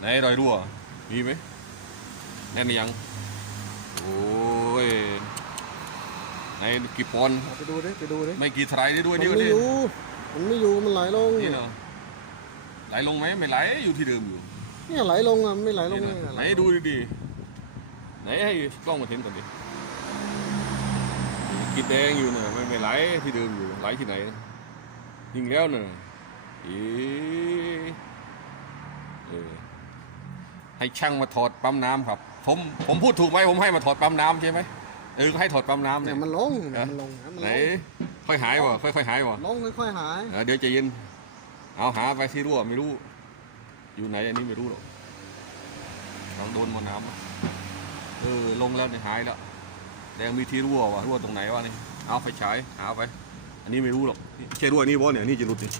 ไหนรอยรั่วมีไหมแน่นยัง โอ้ยไหนกี่ปอนด์เอาไปดูดิไปดูดิไม่กี่ไตรได้ด้วยมันนี่ก็ไม่ดิอยู่มันไม่อยู่มันไหลลงนี่เนาะไหลลงไหมไม่ไหลอยู่ที่เดิมอยู่เนี่ยไหลลงอะมันไม่ไหลลงนี่เลยนะไหนดูดีๆไหนให้กล้องมาเห็นก่อนดิกิดแดงอยู่เนอะไม่ไม่ไหลที่เดิมอยู่ไหลที่ไหนยิงแล้วเนอะอีเออ ให้ช่างมาถอดปั๊มน้ำครับ ผมผมพูดถูกไหมผมให้มาถอดปั๊มน้ำใช่ไหมเออก็ให้ถอดปั๊มน้ำเนี่เนี่ยยมันลงเนี่ยมันลงนะมันไหนลงค่อยหายวะค่อยค่อยหายวะลงค่อยๆหายเออเดี๋ยวใจเย็นเอาหาไปที่รั่วไม่รู้ อยู่ไหนอันนี้ไม่รู้หรอกลองโดนมอน้ำอะเออลงแล้วเนี่ยหายแล้วแดงมีที่รั่ววะรั่วตรงไหนวะนี่เอาไฟฉายหาไป อันนี้ไม่รู้หรอกนี่ใช่รั่วนี่บ่เนี่ยนี่จะหลุดนี่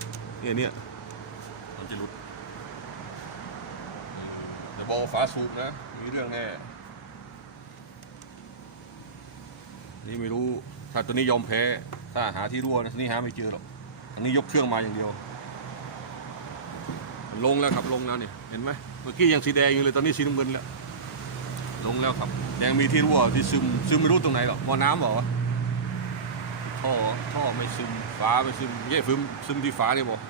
เนี่ยเนี่ยมันจะหลุดแต่ บอกฝาสูบนะ มีเรื่องแน่ นี่ไม่รู้ ถ้าตัวนี้ยอมแพ้ ถ้าหาที่รั่วนะนี่หาไม่เจอหรอก อันนี้ยกเครื่องมาอย่างเดียว ลงแล้วครับลงแล้วเนี่ยเห็นไหมเมื่อกี้ยังสีแดงอยู่เลยตอนนี้สีน้ำเงินแล้ว ลงแล้วครับ แดงมีที่รั่วที่ซึมซึมไม่รู้ตรงไหนหรอกบ่อน้ำบอกว่าท่อท่อไม่ซึมฝาไม่ซึมเย่ซึมซึมที่ฝาเนี่ยบอก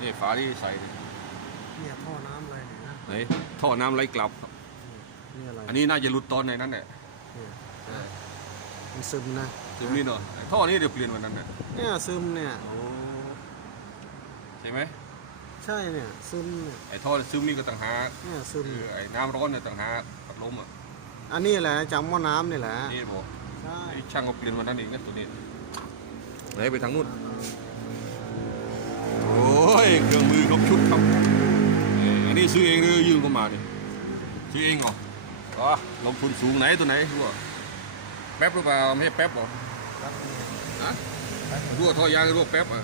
นี่ฝาที่ใส่เนี่ยท่อน้ำไรเนี่ย ไหนท่อน้ำไหลกลับครับ นี่อะไรอันนี้น่าจะหลุดตอนในนั้นแหละเนี่ยมันซึมนะซึมนี่เนาะไอ้ท่อนี้เดี๋ยวเปลี่ยนวันนั้นเนี่ยเนี่ยซึมเนี่ยโอ้ใช่ไหมใช่เนี่ยซึมเนี่ยไอ้ท่อซึมนี่ก็ต่างหากเนี่ยซึมคือไอ้น้ำร้อนเนี่ยต่างหากพัดลมอะอันนี้แหละจากหม้อน้ำนี่แหละนี่บอกใช่ไอ้ช่างเขาเปลี่ยนวันนั้นเองนะตัวนี้ไหนไปทางนู้นโอ้ยเครื่องมือครบชุดครับ เอ่ออันนี้ซื้อเองหรือยืมเข้ามาดิซื้อเองเหรออ๋อลงทุนสูงไหนตัวไหนรู้ป่ะแป๊บหรือเปล่าไม่ใช่แป๊บหรอฮะรั่วท่อยางรั่วแป๊บอะ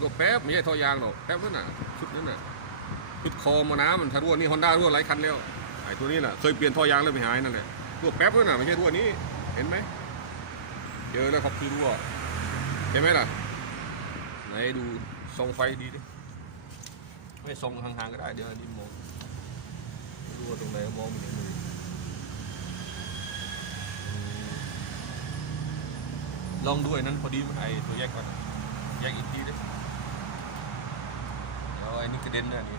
รั่วแป๊บไม่ใช่ท่อยางหรอกแป๊บนั่นน่ะชุดนั้นน่ะชุดคอมาน้ำมันถ้ารั่วนี่ฮอนด้ารั่วหลายคันแล้วไอ้ตัวนี้น่ะเคยเปลี่ยนท่อยางแล้วไม่หายนั่นแหละรั่วแป๊บนั่นน่ะไม่ใช่รั่วนี้เห็นไหมเจอแล้วครับคือรั่วเห็นไหมล่ะไหนดูส่องไฟดีดิ ไม่ส่งห่างๆก็ได้เดี๋ยวอันนี้มองรู้ว่าตรงไหนมองไม่เห็นเลยอืมลองด้วยนั้นพอดีไหมไอ้ตัวแยกมันแยกอีกทีดิเดี๋ยวไอ้นี่กระเด็นเนี่ยนี่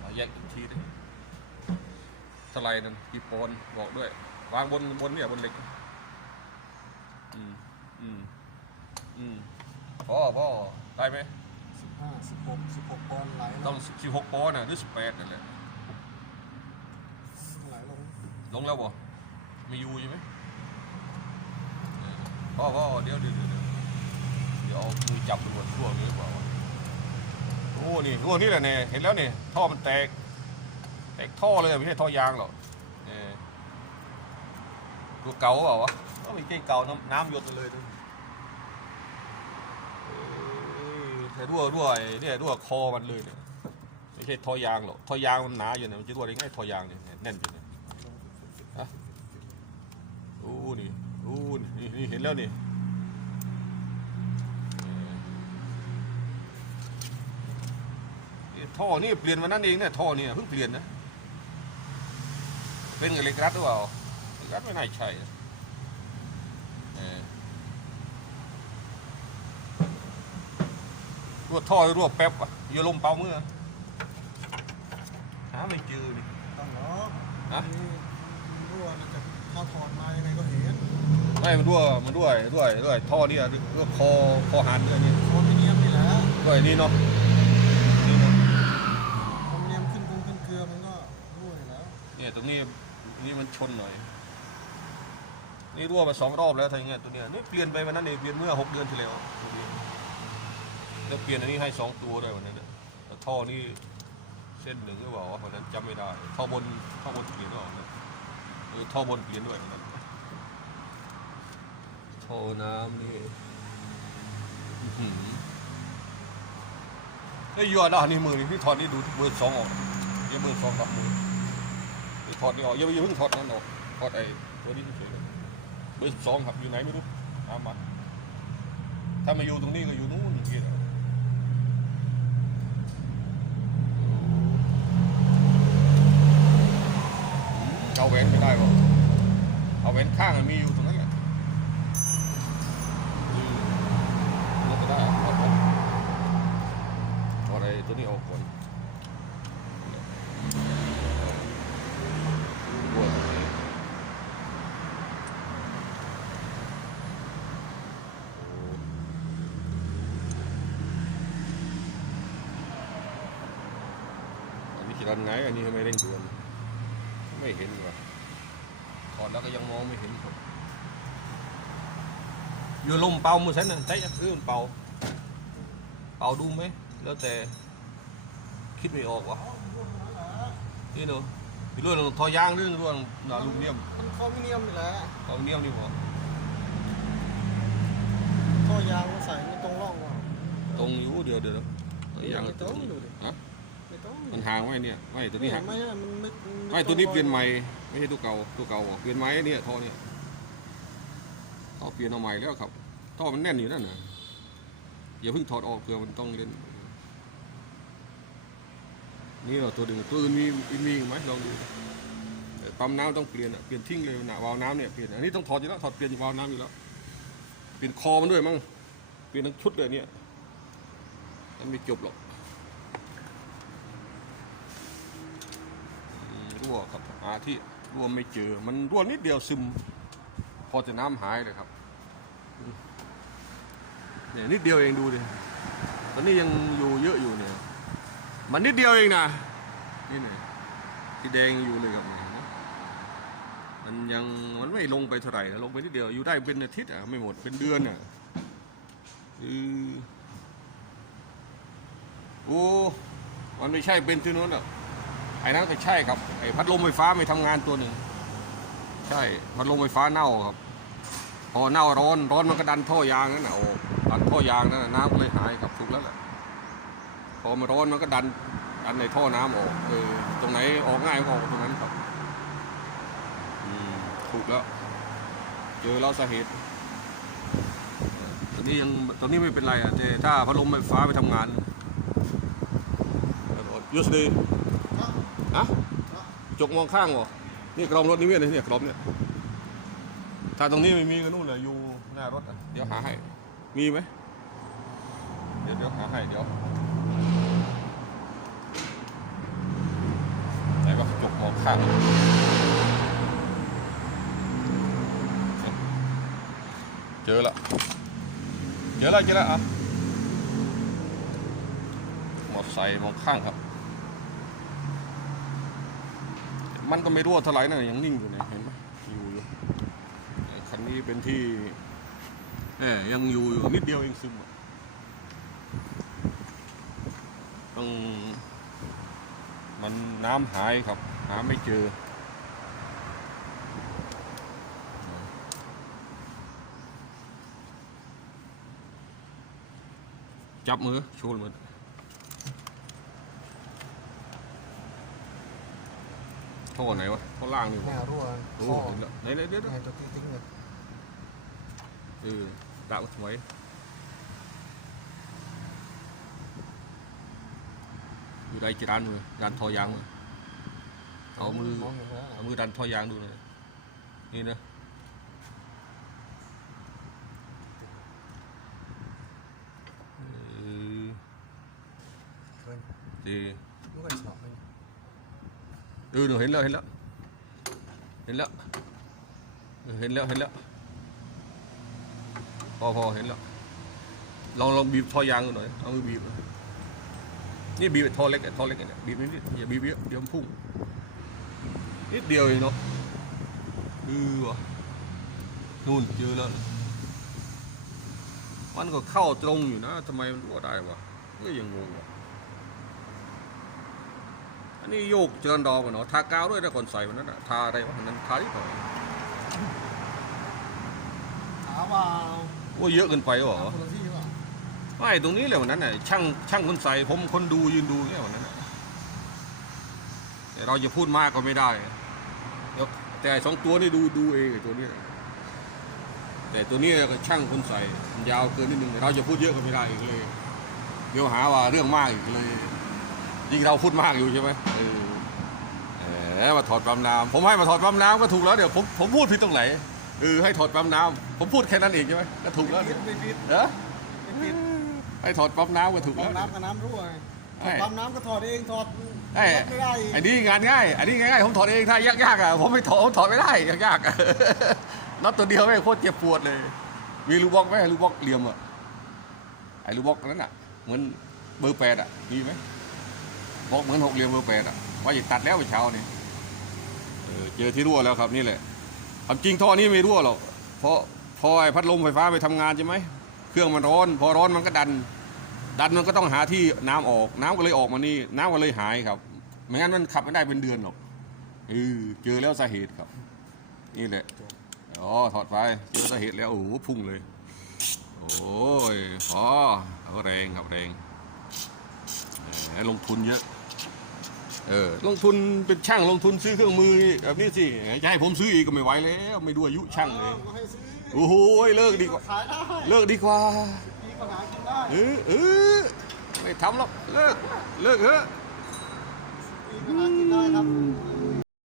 เอาแยกอีกทีดิสไลด์นั่นกี่ปอนบอกด้วย วางบนบนเนี่ยบนเหล็กอืมอืมอืมพ่อพ่อ ได้ไหมสิบห้าสิบหกสิบหกปอนด์ไหลต้องสิบหกปอนด์น่ะหรือสิบแปดนั่นแหละไหลลงลงแล้วบ่มีอยู่ใช่ไหมเออพ่อพ่อเดี๋ยวเดี๋ยวเดี๋ยวเดี๋ยวเดี๋ยวเอามือจับดูว่ารั่วนี้หรือเปล่าวะโอ้นี่รั่วนี่แหละเนี่ยเห็นแล้วเนี่ยท่อมันแตก แตกท่อเลยไม่ใช่ท่อยางหรอกเออรั่วเก่าเปล่าวะก็ไม่ใช่เก่าน้ำน้ำหยดมาเลยดูเอ อแต่รั่วรั่วเนี่ยรั่วคอมันเลยเนี่ยไม่ใช่ทอยางหรอกทอยางมันหนาอยู่เนี่ยมันจะรั่วได้ไงท่อยางเนี่ยแน่นอยู่เนี่ยโอ้นี่โอ้นี่นี่เห็นแล้วนี่ท่อนี่เปลี่ยนวันนั้นเองเนี่ยท่อเนี่ยเพิ่งเปลี่ยนนะเป็นกับเล็กรัดหรือเปล่าเล็กรัดไม่น่าใช่เออ รั่วท่อหรือรั่วแป๊บอะอย่าลมเป่ามือหาไม่เจอนี่ต้องหรอกฮะนี่มันรั่วมันจะถ้าถอดมายังไงก็เห็นไม่มันรั่วมันด้วยด้วยด้วยท่อเนี่ยรั่วคอคอหันด้วยนี่โคมิเนียมนี่แหละด้วยนี่เนาะนี่เนาะโคมิเนียมขึ้นกรุงขึ้นเกลือมันก็รั่วอยู่แล้วเนี่ยตรงนี้นี่มันชนหน่อยนี่รั่วมาสองรอบแล้วทางเงี้ยตัวเนี้ยนี่เปลี่ยนไปวันนั้นเองเปลี่ยนเมื่อหกเดือนที่แล้วตัวนี้ แล้วเปลี่ยนอันนี้ให้สองตัวด้วยวันนั้นน่ะแล้วท่อนี่เส้นหนึ่งหรือเปล่าวะวันนั้นจำไม่ได้ท่อบนท่อบนเปลี่ยนหรอเปล่าเออท่อบนเปลี่ยนด้วยวันนั้นท่อน้ำนี่อื้อหือไอ้ยยอดอะนี่มือนี่ที่ถอดนี่ดูเบอร์สองออกเดี๋ยวเบอร์สองกับมือนี่ถอดนี่ออกอย่าอย่าเพิ่งถอดนั่นออกถอดไอ้ตัวนี้เฉยๆเบอร์สิบสองครับอยู่ไหนไม่รู้ตามมาถ้ามาอยู่ตรงนี้ก็อยู่นู้นที่ ว้น ข้างมีอยู่ตรงนั้นแหละอืมแล้วก็ได้อะถอดออกอะไรตัวนี้ออกก่อนอันนี้ขีดันไงอันนี้ทำไมเร่งด่วนไม่เห็น แล้วก็ยังมองไม่เห็นครับอยู่ลมเป่ามือฉันน่ะใช่ยังคือมันเป่า เป่าดูไหมแล้วแต่คิดไม่ออกวะนี่เนอะพี่ล้วนทอยางเรื่องล้วนนาลูกเนียมมันคอมิเนียมนี่แหละเขาเนียมนี่หว่าท่อยางมาใส่ไม่ตรงร่องว่ะตรงอยู่เดี๋ยวเดี๋ยวทอยางไม่ต้องดูดิฮะ ไม่ต้องมันห่างไว้เนี่ยไม่ตัวนี้หักไม่ไม่มันไม่ไม่ตัวนี้เปลี่ยนใหม่ไม่ใช่ตัวเก่าตัวเก่าอะเปลี่ยนใหม่เนี่ยท่อเนี่ยท่อเปลี่ยนเอาใหม่แล้วครับท่อมันแน่นอยู่นั่นนะอย่าเพิ่งถอดออกเผื่อมันต้องเล่นนี่เหรอตัวดึงตัวอื่นมีมีอีกไหมลองดูเออปั๊มน้ำต้องเปลี่ยนอะเปลี่ยนทิ้งเลยนะวาล์วน้ำเนี่ยเปลี่ยนอันนี้ต้องถอดอยู่แล้วถอดเปลี่ยนวาล์วน้ำอยู่แล้วเปลี่ยนคอมันด้วยมั้งเปลี่ยนทั้งชุดเลยเนี่ยมันไม่จบหรอก อืม รั่วครับอาที่รั่วไม่เจอ มันรั่วนิดเดียวซึม พอจะน้ำหายเลยครับเนี่ยนิดเดียวเองดูดิตอนนี้ยังอยู่เยอะอยู่เนี่ย มันนิดเดียวเองนะนี่เนี่ยที่แดงอยู่เลยครับมันยังมันไม่ลงไปเท่าไหร่ลงไปนิดเดียวอยู่ได้เป็นอาทิตย์อะไม่หมดเป็นเดือนอะคือโอ้มันไม่ใช่เป็นที่นู้นอะ ไอ้นั่นก็ใช่ครับไอ้พัดลมไฟฟ้าไม่ทำงานตัวหนึ่งใช่พัดลมไฟฟ้าเน่าครับ พอเน่าร้อนร้อนมันก็ดันท่อยางนั่นน่ะโอ้ดันท่อยางนั่นน้ำก็เลยหายครับถูกแล้วแหละพอมันร้อนมันก็ดันดันในท่อน้ำออกเออตรงไหนออกง่ายก็ออกตรงนั้นครับอืมถูกแล้วเจอแล้วสาเหตุตอนนี้ยังตอนนี้ไม่เป็นไรอะแต่ถ้าพัดลมไฟฟ้าไปทำงานยูสดีครับ อะจกมองข้างเหรอนี่กรอมรถนิเวศเลยเนี่ยกรอมเนี่ยถ้าตรงนี้ไม่มีก็นู่นเลยอยู่หน้ารถอะเดี๋ยวหาให้ มีไหมเดี๋ยวเดี๋ยวหาให้เดี๋ยวไหนวะจกมองข้างเจอละเจอละเจอละอะมอไซค์มองข้างครับ มันก็ไม่รั่วเท่าไหร่นะยังนิ่งอยู่เนี่ยเห็นไหมอยู่อยู่คันนี้เป็นที่เอ่ยังอยู่อยู่นิดเดียวเองซึมต้องมันน้ำหายครับ หาไม่เจอจับมือโชว์มือ ท่อไหนวะท่อล่างนี่หวะน้ารั่วโอ้ท่อเห็นแล้วไหนไหนเดี๋ยวเดี๋ยวไงตัวที่ทิ้งเลยเออดาวสวยอยู่ได้จีร้านมือดันทอยางมือเอามือมองเห็นแล้วเอามือดันทอยางดูหน่อยนี่นะเออเคยดีรู้กันสอบเลย เออหนูเห็นแล้วเห็นแล้วเห็นแล้วเห็นแล้วเห็นแล้วพอพอเห็นแล้วลองลองบีบท่อยางดูหน่อยเอามือบีบหน่อยนี่บีบท่อเล็กท่อเล็กเนี่ยบีบนิดๆอย่าบีบเยอะเดี๋ยวมันพุ่งนิดเดียวเองเนาะเออวะนู่นเจอแล้วมันก็เข้าตรงอยู่นะทำไมมันรั่วได้วะก็ยังงงวะ นนี้โยกเจริญดอกกันเนาะทากาวด้วยนะก่อนใส่วันนั้นอะทาอะไรวะอันนั้นทาที่ไหนถามว่าว่าเยอะเกินไปเหรอคนละที่ว่าไม่ตรงนี้แหละวันนั้นน่ะช่างช่างคนใส่ผมคนดูยืนดูเนี่ยวันนั้นน่ะแต่เราจะพูดมากก็ไม่ได้เดี๋ยวแต่ไอ้สองตัวนี่ดูดูเองไอ้ตัวนี้น่ะแต่ตัวนี้ก็ช่างคนใส่มันยาวเกินนิดนึงเราจะพูดเยอะก็ไม่ได้อีกเลยเดี๋ยวหาว่าเรื่องมากอีกเลย ยิ่งเราพูดมากอยู่ใช่ไหมเออเออมมาถอดปั๊มน้ำผมให้มาถอดปั๊มน้ำก็ถูกแล้วเดี๋ยวผมผมพูดผิดตรงไหนเออให้ถอดปั๊มน้ำผมพูดแค่นั้นเองใช่ไหมก็ถูกแล้วผิเนี่ยดไม่ผิดเออไม่ผิดให้ถอดปั๊มน้ำก็ถูกปั๊แล้มวน้ำกับน้ำรั่วไงใช่ปั๊มน้ำก็ถอดเองถอดไอ้ถอดไม่ได้อีกไอ้นี่งานง่ายอันนี้ง่ายๆผมถอดเองถ้ายากๆอะผมไม่ถอดผมถอดไม่ได้ยากๆอะน็อตตัวเดียวไม่งโคตรเจ็บปวดเลย มีลูกบล็อกไหมลูกบล็อกเหลี่ยมอะไอ้ลูกบล็อกนั้นอะเหมือนเบอร์แปดอะมีไหม บล็อกเหมือนหกเหลี่ยมเบอร์แปดอะว่าจะตัดแล้วไปเช้านี่เออเจอที่รั่วแล้วครับนี่แหละความจริงท่อนี้ไม่รั่วหรอกเพราะพอไอ้พัดลมไฟฟ้าไปทำงานใช่ไหมเครื่องมันร้อน พอร้อนมันก็ดัน ดันมันก็ต้องหาที่น้ำออก น้ำก็เลยออกมานี่ น้ำก็เลยหายครับไม่งั้นมันขับไม่ได้เป็นเดือนหรอกเออเจอแล้วสาเหตุครับ นี่แหละอ๋อถอดไฟเจอสาเหตุแล้วโอ้โหพุ่งเลย โอ้ยอ๋อเอาแรงครับแรงแหมลงทุนเยอะ เออลงทุนเป็นช่างลงทุนซื้อเครื่องมือแบบนี้สิจะให้ผมซื้ออีกก็ไม่ไหวแล้วไม่ดูอายุช่างเลยก็ให้ซื้อโอ้โหเลิกดีกว่า ขายได้เลิกดีกว่าดีก็หากินได้เออเออไม่ทำหรอกเลิกเลิกเถอะ ดีก็หากินได้ครับ